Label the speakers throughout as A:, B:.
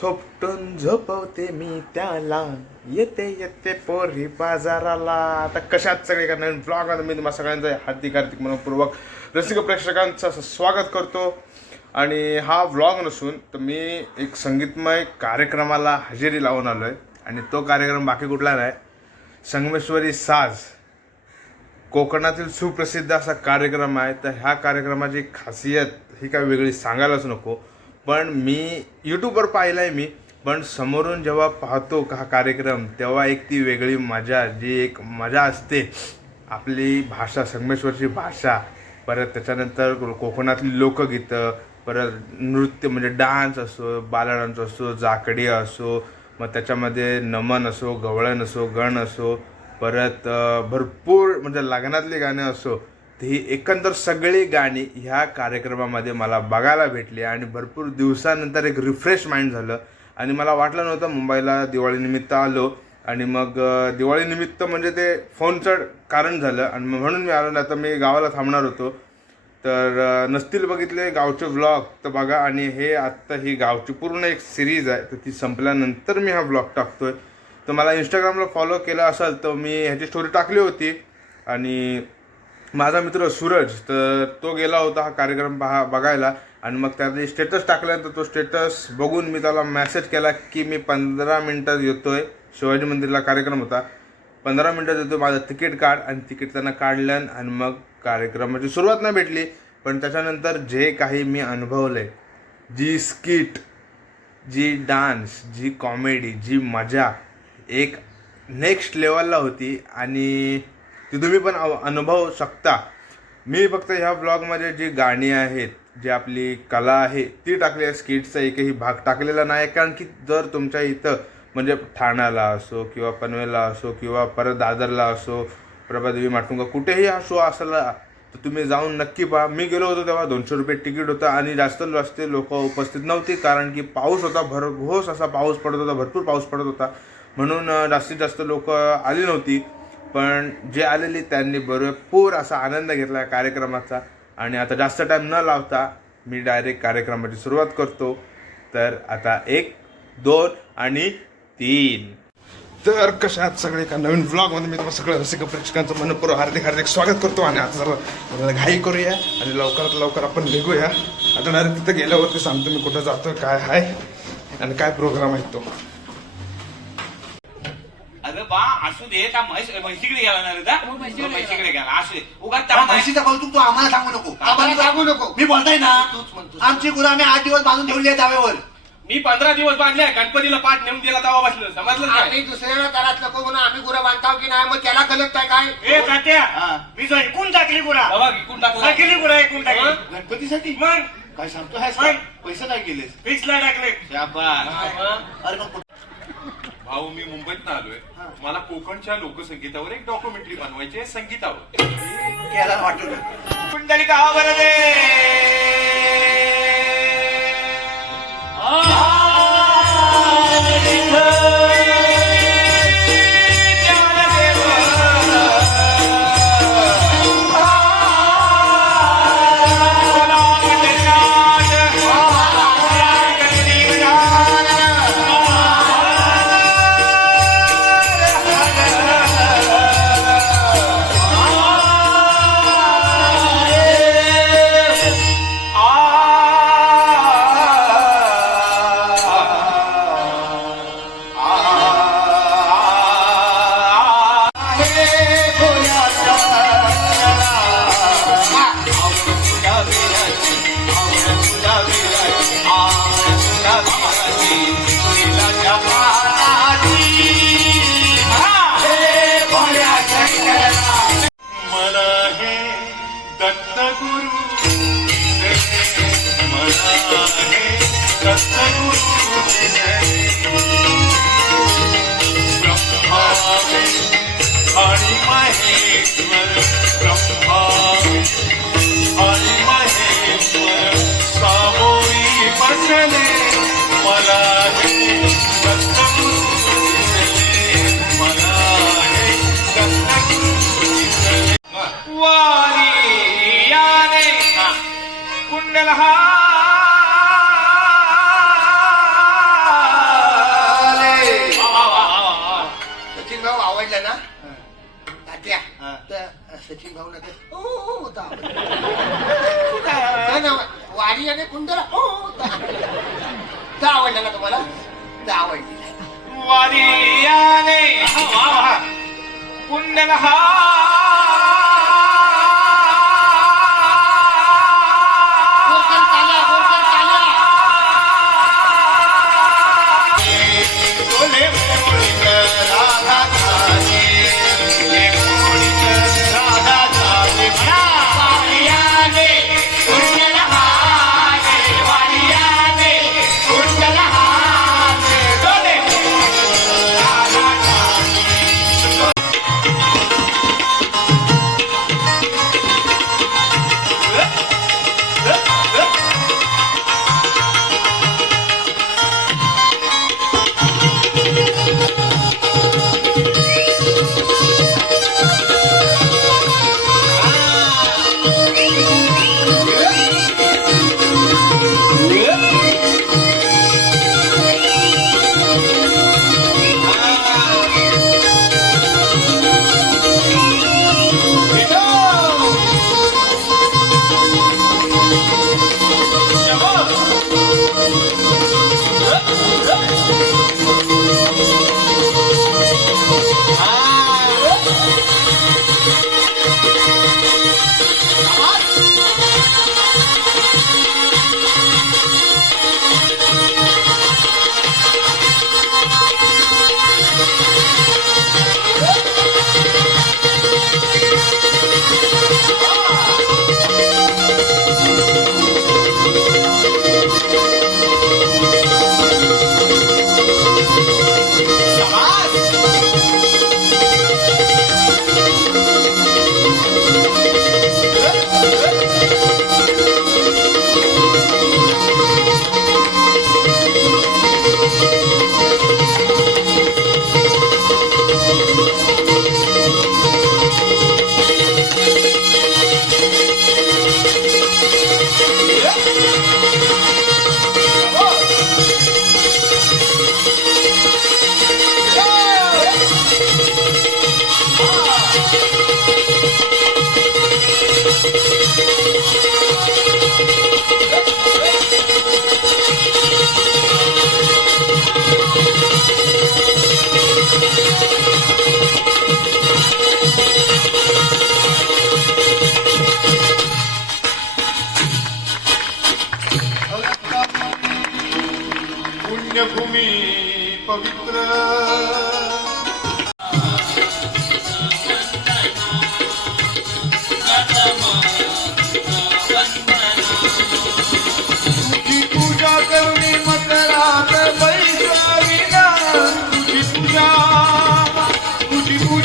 A: थोपटून झोपवते मी त्याला. येते येते पोरी बाजाराला. आता कशात सगळे का नवीन ब्लॉग मी तुम्हाला सगळ्यांचं हार्दिक हार्दिक मनपूर्वक रसिक प्रेक्षकांचं असं स्वागत करतो. आणि हा व्लॉग नसून तर मी एक संगीतमय कार्यक्रमाला हजेरी लावून आलो आहे आणि तो कार्यक्रम बाकी कुठला नाही. संगमेश्वरी साज. कोकणातील सुप्रसिद्ध असा कार्यक्रम आहे. तर ह्या कार्यक्रमाची खासियत ही काय वेगळी सांगायलाच नको. पण मी यूट्यूबवर पाहिलं आहे मी. पण समोरून जेव्हा पाहतो का हा कार्यक्रम तेव्हा एक ती वेगळी मजा जी एक मजा असते. आपली भाषा संगमेश्वरची भाषा परत त्याच्यानंतर कोकणातली लोकगीतं परत नृत्य म्हणजे डान्स असो बालडान्स असो जाकडी असो मग त्याच्यामध्ये नमन असो गवळण असो गण असो परत भरपूर म्हणजे लग्नातली गाणे असो तर ही एकंदर सगळी गाणी ह्या कार्यक्रमामध्ये मला बघायला भेटली आणि भरपूर दिवसानंतर एक रिफ्रेश माइंड झालं. आणि मला वाटलं नव्हतं मुंबईला दिवाळीनिमित्त आलो आणि मग दिवाळीनिमित्त म्हणजे ते फोनचं कारण झालं आणि मग म्हणून मी आलो नाही तर मी गावाला थांबणार होतो. तर नसतील बघितले गावचे व्लॉग तर बघा आणि हे आत्ता ही गावची पूर्ण एक सिरीज आहे तर ती संपल्यानंतर मी हा व्लॉग आहे तर मला इंस्टाग्रामला फॉलो केलं असेल तर मी ह्याची स्टोरी टाकली होती. आणि माझा मित्र सूरज तर तो गेला होता हा कार्यक्रम पहा बघायला आणि मग त्याने स्टेटस टाकल्यानंतर तो स्टेटस बघून मी त्याला मेसेज केला की मी पंधरा मिनटात येतो आहे शिवाजी मंदिरला कार्यक्रम होता. पंधरा मिनटात येतो माझं तिकीट काढ आणि तिकीट त्यांना काढलं आणि मग कार्यक्रमाची सुरुवात नाही भेटली. पण त्याच्यानंतर जे काही मी अनुभवलं आहे जी स्किट जी डान्स जी कॉमेडी जी मजा एक नेक्स्ट लेवलला होती आणि ते तुम्ही पण अव- अनुभवू शकता. मी फक्त ह्या ब्लॉगमध्ये जी गाणी आहेत जी आपली कला आहे ती टाकली आहे. स्किटचा एकही भाग टाकलेला नाही. कारण की जर तुमच्या इथं म्हणजे ठाण्याला असो किंवा पनवेलला असो किंवा परत दादरला असो प्रभादेवी माटुंगा कुठेही हा शो असला तर तुम्ही जाऊन नक्की पहा. मी गेलो होतो तेव्हा दोनशे रुपये तिकीट होतं आणि जास्त जास्त लोक उपस्थित नव्हती. कारण की पाऊस होता भरघोस असा पाऊस पडत होता भरपूर पाऊस पडत होता. म्हणून जास्तीत जास्त लोक आली नव्हती. पण जे आलेली त्यांनी बरोबर पूर असा आनंद घेतला कार्यक्रमाचा. आणि आता जास्त टाईम न लावता मी डायरेक्ट कार्यक्रमाची सुरुवात करतो. तर आता एक दोन आणि तीन. तर कशात सगळे? एका नवीन ब्लॉगमध्ये मी तुम्हाला सगळं रसिक प्रेक्षकांचं मनपूर्व हार्दिक हार्दिक स्वागत करतो आणि आता जरा घाई करूया आणि लवकरात लवकर आपण निघूया. आता डायरेक्ट तिथं गेल्यावरती सांगतो मी कुठं जातो काय आहे आणि काय प्रोग्राम आहे तो.
B: बा असू दे का म्हैस म्हैशीकडे गेला ना रे दा?
C: हो, म्हैशीकडे
B: म्हैशीकडे गेला. असू दे. उगा
D: त्या म्हशीचं कौतुक तू आम्हाला सांगू नको.
C: आम्हाला सांगू नको.
D: मी बोलताय ना
C: तूच म्हणतोस.
D: आमची गुरु आम्ही आठ दिवस बांधून ठेवली आहे दाव्यावर
B: मी पंधरा दिवस बांधले गणपतीला पाठ नेऊन दिला तेव्हा बसलं. समजलं काय
C: आम्ही दुसऱ्याला त्रास नको म्हणून आम्ही गुरं बांधताव की नाही? मग त्याला कलत काय काय?
E: ए तात्या
D: हा.
E: मी जो ऐकून टाकली गुरा.
B: बाबा विकून टाकला.
E: गुरा ऐकून टाकली.
D: गणपतीसाठी?
E: मग?
D: काय सांगतो हायस
E: मग?
D: पैसे काय केलेस
E: फिक्सला टाकले.
D: अरे मग
F: भाऊ मी मुंबईत आलोय. मला कोकणच्या लोकसंगीतावर एक डॉक्युमेंटरी बनवायची आहे संगीतावर.
D: केला वाटलं
B: कुंडली का बरं
C: सचिन भाऊ आवडला ना?
B: तात्या सचिन भाऊ ना होता. वारी आणि कुंदरा तुम्हाला? आवडली. वारी आणि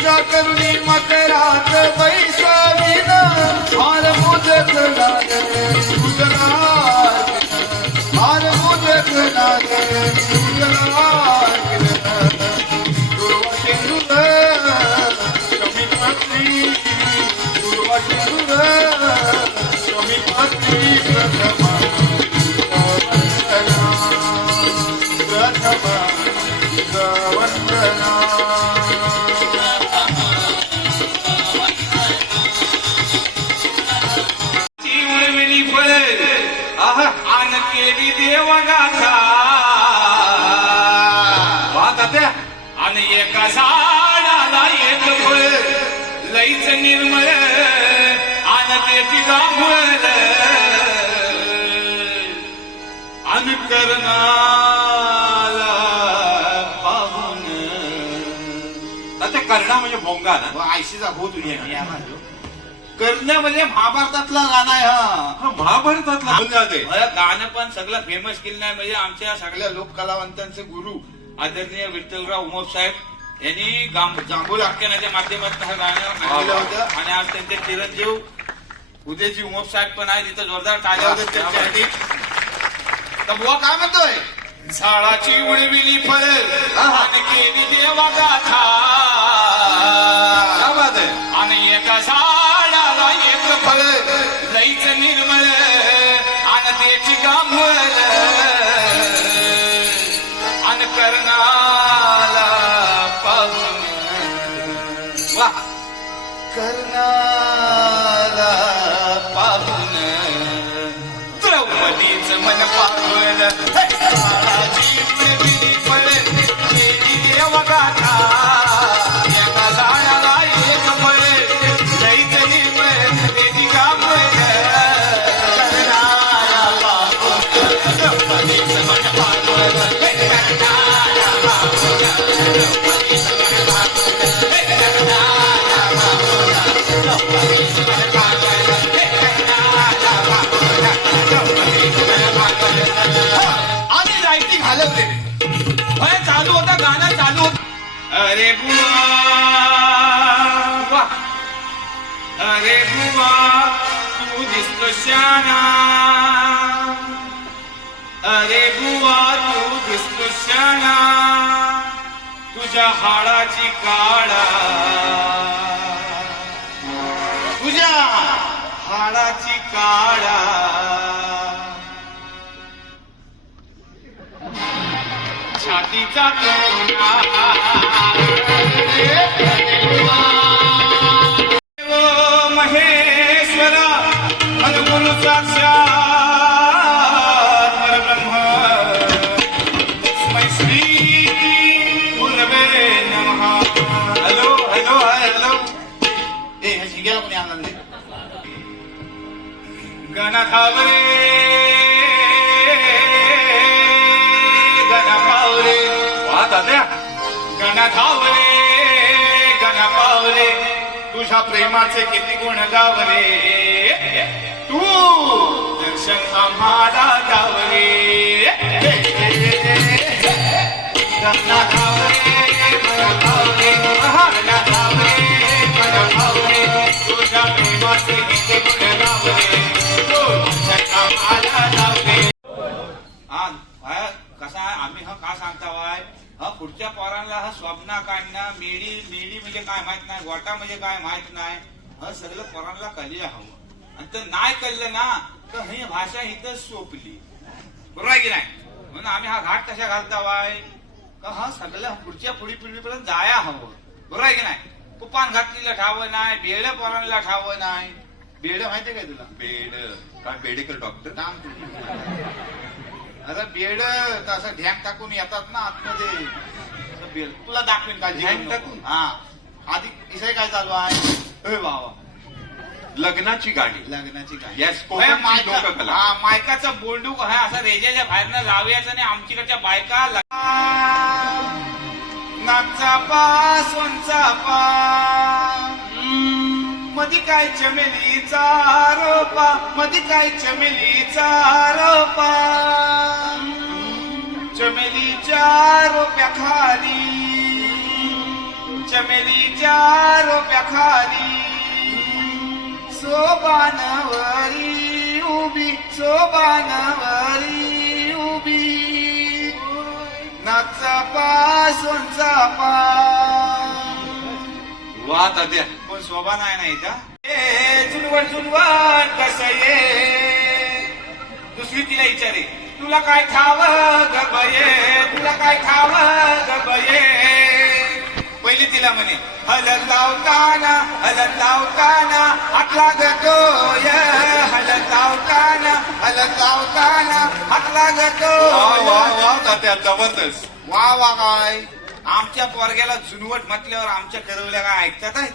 G: પૂજા
B: કરવી મકરાત વૈશ્વરીના હાર મુજક લાગે ગુજરાત હાર મુજક લાગે अन करणाला पाहून.
G: तात्या कर्णा म्हणजे भोंगा ना?
F: आयशीचा हो तुझ्या कर्ण म्हणजे महाभारतातला गाणं आहे हा.
G: महाभारतातला
B: मला गाणं पण सगळं फेमस केलं नाही म्हणजे आमच्या सगळ्या लोककलावंतांचे गुरु आदरणीय विठ्ठलराव उमप साहेब यांनी जांभूळ आख्यानाच्या माध्यमातून हे गाणं आणलेलं होतं. आणि आज त्यांचे चिरंजीव उदयजी उमप साहेब पण आहे तिथं जोरदार टाळ्या होत्या त्यांच्यासाठी तर बुवा काय म्हणतोय? झाडाची उडविली फळ आणि केली देवा गाथा आणि एका झाडाला एक फळ लईच निर्मळ आणि त्याची गांभळ. आणि कर्णाला पाहून. वा. कर्णाला पाहून द्रौपदीच मन पागल Hey, अरे बुवा अरे बुवा तू दिसतो शाना. अरे बुवा तू दिसतो शाना. तुझ्या हाडाची काळा तुझ्या हाडाची काळा छातीचा
F: कोणा आणलं पावरे
B: गणखावरे। गणखावरे।
G: वा
B: तुझ्या प्रेमाचे किती गुण गावरे तू दर्शन आम्हाला गावरे गणधावरे गणधावरे तुझ्या प्रेमाचे किती पोरांना स्वप्ना काढणं मेडी मेडी म्हणजे काय माहीत नाही गोटा म्हणजे काय माहीत नाही. हा सगळं पोरांना कळले हवं. आणि तर नाही कळलं ना तर ही भाषा इथं सोपली. बरोबर आहे की नाही? म्हणून आम्ही हा घाट कशा घालता वाय का हा सगळं पुढच्या पुढी पिढीपर्यंत जाया हवं. बरोबर आहे की नाही? तुपान घातलेलं ठावं नाही बेड पोरांना ठावं नाही. बेड माहितीये काय तुला?
G: बेड काय बेडेकर डॉक्टर
F: काम अरे बेड असं ढॅक टाकून येतात ना आतमध्ये. बेड तुला दाखवेन का
G: ढॅक टाकून?
F: हा. आधी विषय काय चालू आहे?
B: अरे बाबा.
G: लग्नाची गाणी.
F: लग्नाची
G: लोककला.
B: हा, मायकाचं बोंडूक आहे असं रेजेच्या बाहेरनं लावयाचं आणि आमच्याकडच्या बायका नागचा पा सोनचा पा मधी काय चमेलीचा रोपा मधी काय चमेलीचा रोपा. चमेलीच्या रोप्या खाली चमेलीच्या रोप्या खाली सोबानवरी उभी सोबानवरी उभी. नाचा पासून चापा
G: वा तात्या
B: पण शोभा नाही नाही का ए जुनवट जुनवट कस ये? दुसरी तिला विचारे. तुला काय खाव गबये तुला काय खाव गबये पहिली तिला म्हणे हलत लावताना हलत लावताना हात लागतोय हलत लावताना हलत लावताना हात
G: वा वा
B: लागतोय
G: वा तात्या जबरदस्त.
F: वा वा काय
B: आमच्या पोरग्याला जुनवट म्हटल्यावर आमच्या करवल्या काय ऐकतात आहे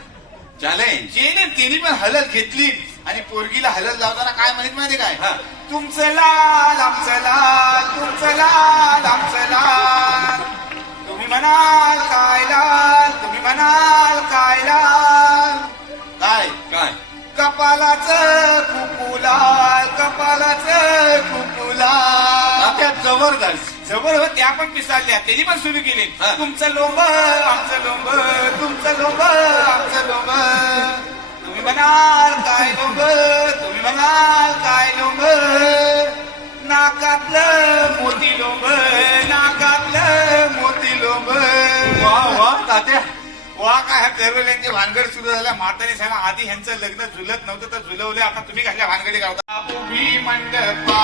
G: चॅलेंज
F: जेने तिने पण हलत घेतली. आणि पोरगीला हलत लावताना काय म्हणत माहिती काय?
G: हा.
B: तुमचं लाल आमचं लाल तुमचं लाल आमचं लाल. तुम्ही म्हणाल काय लाल तुम्ही म्हणाल काय लाल?
F: काय?
G: काय?
B: कपालाच कुकुलाल कपालाच कुकुलाल
G: तात्या जबरदस्त
B: जबर हो त्या पण पिसाळल्या. त्यांनी पण सुरू केली. तुमचं लोंब आमचं लोंब तुमचं लोंब आमचं लोंब. तुम्ही म्हणाल काय लोंब तुम्ही म्हणाल काय लोंब नाकातलं मोती लोंब नाकातलं मोती लोंब
G: वा वा तात्या.
B: वा काय ह्या करवल्यांची भानगड सुरू झाल्या. म्हातारी सांगा आधी ह्यांचं लग्न झुलत नव्हतं तर झुलवलं आता तुम्ही कसल्या भानगडी गावता. मंडपा.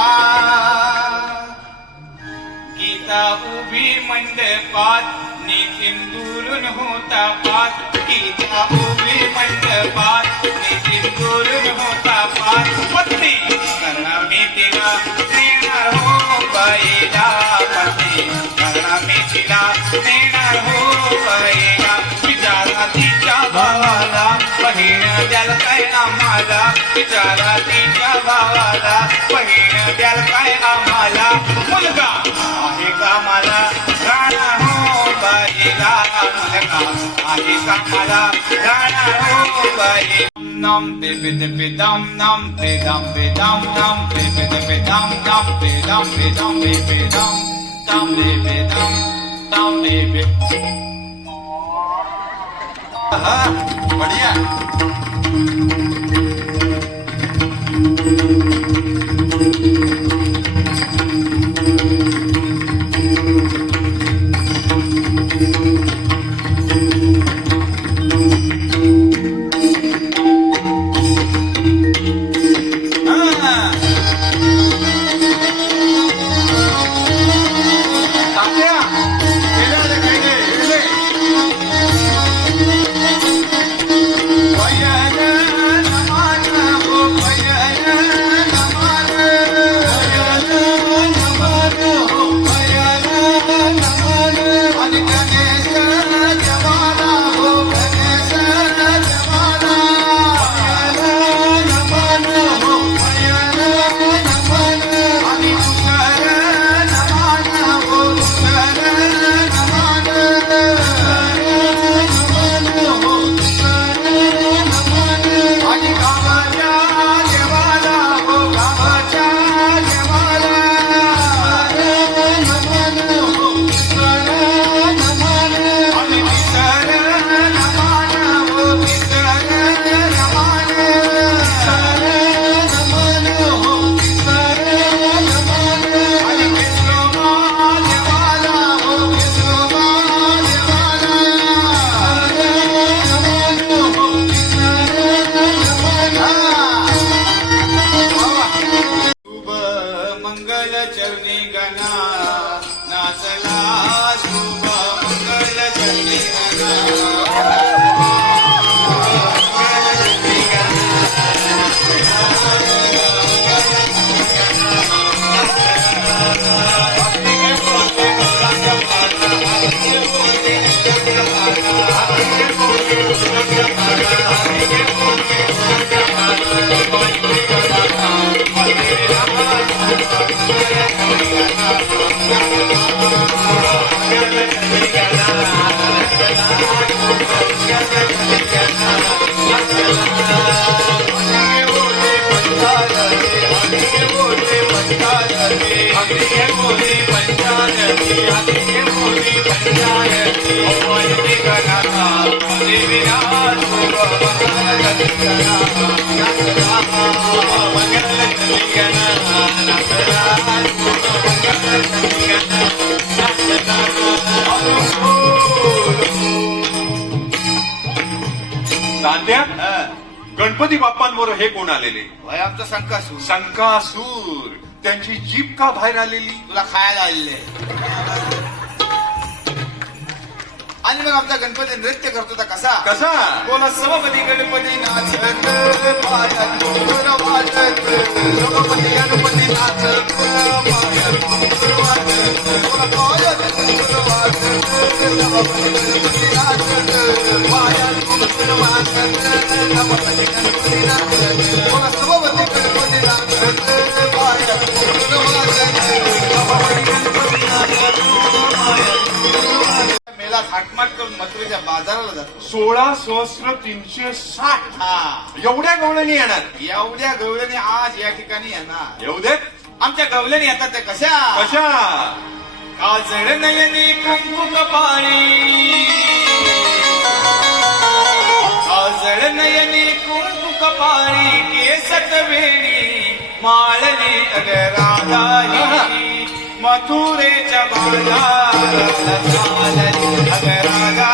B: गीता उभी मंडपात नितीन दुरून होता पात. गीता उभी मंडपात नितीन दुरून होता पात. पत्नी करणा मी तिला नेणार हो बाईला. पत्नी करणा मी तिला नेणार हो बाईला. विचारा तिच्या भावाला बहीण द्याल काय आम्हाला? विचारा तिच्या भावाला बहीण द्याल काय आम्हाला? मुलगा मला राणा हो बाईला मुलगा आहे का मला राणा हो बाई. नम पे पे ते पे दम नम पे दम पे दम नम पे पे ते पे दम नम पे दम पे दम पे पे दम दम ले पे दम दम ले पे।
G: बढिया। गणपती बाप्पांबरोबर हे कोण आलेले?
F: आमचं संकासू
G: संकासूर त्यांची जीप का बाहेर आलेली?
F: तुला खायला आलेले आणि मग आमचा गणपती नृत्य करतो तर कसा?
G: कसा?
F: बोला सभापती गणपती सभापती गणपती वाजत सभापती गणपती मथुरेच्या बाजाराला जातो.
G: सोळा सहस्र तीनशे साठ.
F: हा.
G: एवढ्या गवळणी येणार.
F: एवढ्या गवळणी आज या ठिकाणी येणार.
G: येऊ देत.
F: आमच्या गवळणी येतात त्या कशा?
G: कशा?
B: काजळ नयनी कुंकू कपाळी काजळ नयनी कुंकू कपाळी केसट वेणी माळली अगरागाही मथुरेच्या बाजाराला चालली मथुरेच्या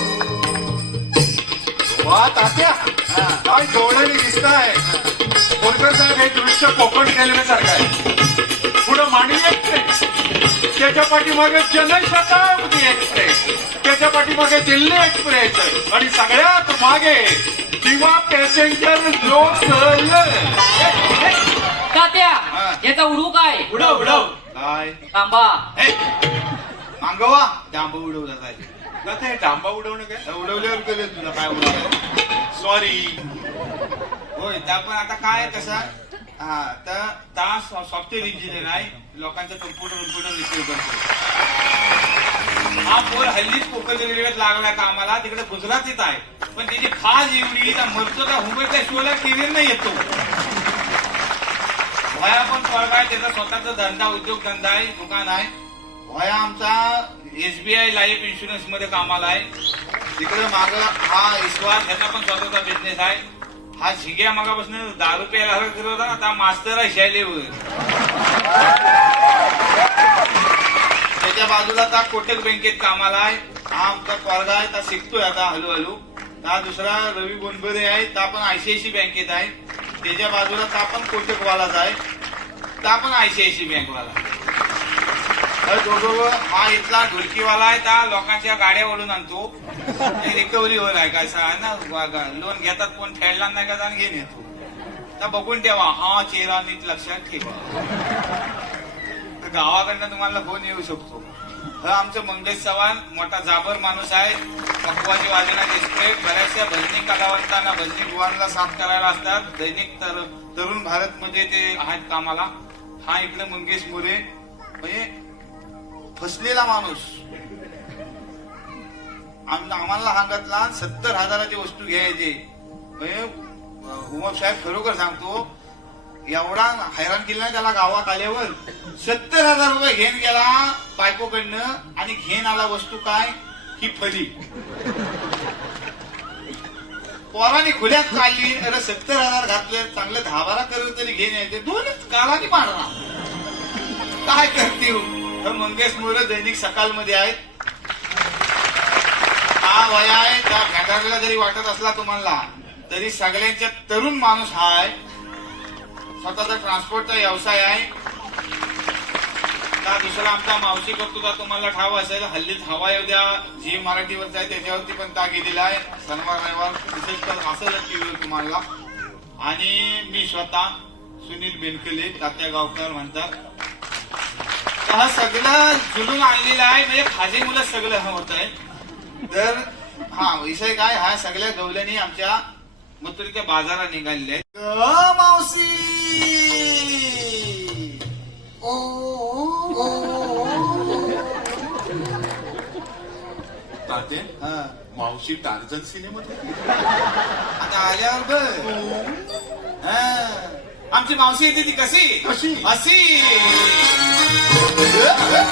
G: काय डोळ्याने दिसताय. कोणकर साहेब हे दृश्य कोकण रेल्वेसारखं आहे. पुढं मांडवी एक्सप्रेस त्याच्या पाठीमागे जनशताब्दी एक्सप्रेस त्याच्या पाठीमागे दिल्ली एक्सप्रेस आणि सगळ्यात मागे किंवा पॅसेंजर लोकल
H: तात्या याचा उडू काय?
E: उडव उडव.
B: काय?
H: थांबा.
B: ए, मागवा. डांब उडवला जायचे
G: तात्या हे डांबा उडवणं काय?
B: उडवल्यावर कळेल तुला काय उडवलं
G: सॉरी
B: होय त्या पण आता काय कसा हा तर ता सॉफ्टवेअर इंजिनियर आहे. लोकांचा कम्प्युटर कम्प्युटर रिपेअर करतो हा पोर हल्लीच कोकण रेल्वेत लागलाय कामाला. तिकडे गुजरातीत आहे. पण त्याची खास एवढी त्या मरतो त्या मुंबईच्या शोला केलेला नाही येतो भया पण स्वर्ग आहे त्याचा स्वतःचा धंदा उद्योग धंदा आहे दुकान आहे. भया आमचा एसबीआय लाईफ इन्शुरन्समध्ये कामाला आहे. तिकडे माग हा विश्वास ह्याचा पण स्वतःचा बिझनेस आहे. हा झिग्या मगापासून दारू प्यायला हरकत करत होता ना आता मास्तर आहे शैलीवर त्याच्या बाजूला त्या कोटक बँकेत कामाला आहे. हा आमचा पोरगा आहे त्या शिकतोय आता हळूहळू. हा दुसरा रवी गोंडबरे आहे त्या पण आयसीआयसी बँकेत आहे. त्याच्या बाजूला त्या पण कोटकवालाच आहे. त्या पण आयसीआयसी बँकवाला. हा इथला ढुलकीवाला आहे त्या लोकांच्या गाड्या ओढून आणतो. रिकव्हरी रिकव्हरीवर आहे काय ना? लोन घेतात कोण फेडला नाही का आणि घेऊन येतो. तर बघून ठेवा हा चेहरा नीट लक्षात ठेवा. गावाकडनं तुम्हाला फोन येऊ शकतो. हा आमचं मंगेश चव्हाण मोठा जाबर माणूस आहे. मकवाजी वाजना दिसतोय. बऱ्याचशा भजनी कलावंतांना भजनी गुवांना साथ करायला असतात. दैनिक तर तरुण भारत मध्ये ते आहेत कामाला. हा इकडे मंगेश मोरे. म्हणजे फसलेला माणूस. आम्हाला सांगितला सत्तर हजाराची वस्तू घ्यायची. म्हणजे, उमर साहेब खरोखर सांगतो एवढा हैराण केला ना त्याला गावात आल्यावर. सत्तर हजार रुपये घेऊन गेला बायकोकडनं आणि घेऊन आला वस्तू काय? ही फली. पोराने खुल्यात काढली. अरे सत्तर हजार घातले. चांगलं दहा बारा करून तरी घेऊन यायचे. दोनच काळाने मारणार. काय करते हो? तर मंगेश मोरे दैनिक सकाळमध्ये आहेत. हा वया आहे त्या घाटाला जरी वाटत असला तुम्हाला तरी सगळ्यांच्या तरुण माणूस हा आहे. स्वतःचा ट्रान्सपोर्टचा व्यवसाय आहे. त्या दुसरा आमचा मावशी करतो तुम्हाला ठाव असेल. हल्लीच हवा येऊ द्या जी मराठीवरचा आहे त्याच्यावरती पण ताग दिला आहे. शनिवार रविवार विशेष तर असेलच टीव्हीवर तुम्हाला. आणि मी स्वतः सुनील बेनकले तात्या गावकर म्हणतात. हा सगळं जुलून आणलेलं आहे म्हणजे खाजी मुलं सगळं होत आहे तर हा विषय काय हा सगळ्या गवल्यानी आमच्या मथुरीच्या बाजारात निघालेले आहेत.
F: मावशी!
C: ओ ओ,
G: तात्या
F: हा.
G: मावशी टार्झन सिनेमात
F: आता आल्यावर बघ.
B: हा. आमची मावशी येते ती कशी?
G: कशी?
B: अशी. Hey!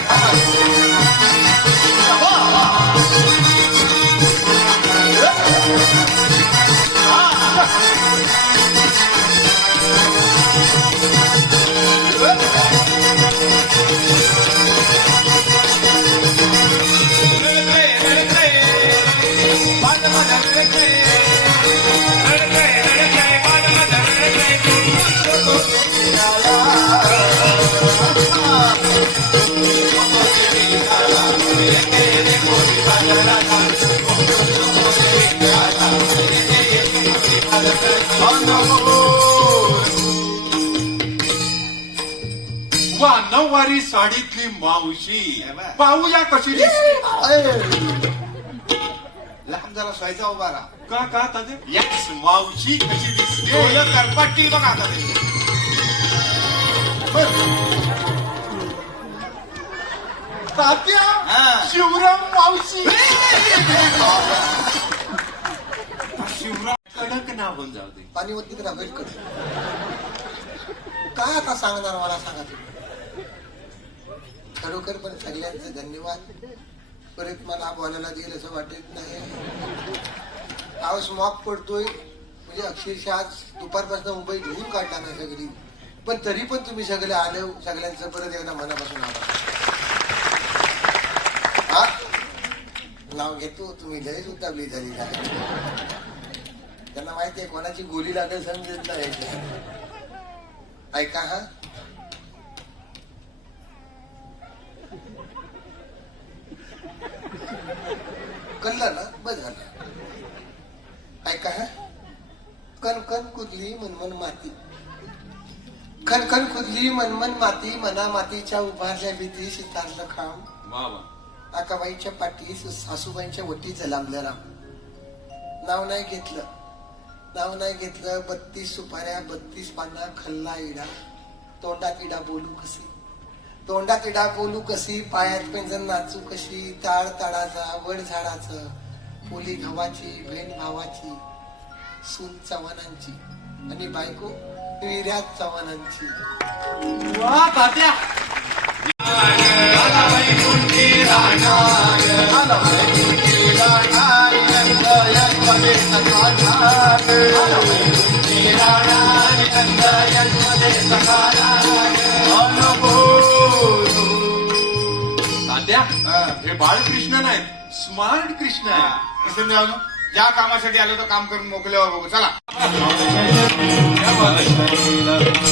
G: वा नऊवारी साडीतली मावशी. पाहूया कशी
F: अय. जरा स्वयंचा उभा राहा.
G: का का तात्या
F: यस मावशी कशी दिसते.
B: डोलं करपाटतील बघा आता.
F: तात्या
B: हा.
F: शिवराम मावशी.
B: शिवराम
G: कडक ना होऊन जाऊ दे.
C: पाणी वरती तर राबेल कर काय आता सांगणार मला सांगा तुम्ही? खरोखर पण सगळ्यांचे धन्यवाद. परत मला बोलायला देईल असं वाटत नाही. पाऊस मॉक पडतोय. म्हणजे अक्षरशः आज दुपारपासून मुंबई धुवून काढला नाही सगळी. पण तरी पण तुम्ही सगळे आले. सगळ्यांचं परत एकदा मनापासून आभार हा नाव घेतो तुम्ही लयच उतावली झाली त्यांना माहिती आहे कोणाची गोली लागेल समजत नाही ऐका हा. कल्ला ना? बस झालं. ऐका हा. कणकण कण कुदली मनमन माती. खन खन कुदली मनमन माती मना मातीच्या उभारल्या भीती सितारलं खांब.
B: वा वा.
C: आकाबाईच्या पाठी सासूबाईंच्या वटीचं लांबलं राम. नाव नाही घेतलं. नाव नाही घेतलं बत्तीस सुपाऱ्या बत्तीस पाना खल्ला इडा. तोंडात इडा बोलू कसी तोंडात इडा बोलू कशी? पायात पेंजन नाचू कशी? ताळ ताळाचा वड झाडाचं पोली गव्हाची बहीण भावाची सून चव्हाणांची. आणि बायको विर्यात चव्हाणांची.
G: वा तात्या हे. बाळकृष्ण नाहीत स्मार्ट कृष्ण आहे
B: किसन जाऊन ज्या कामासाठी आलो तर काम करून मोकल्यावर बघू चला.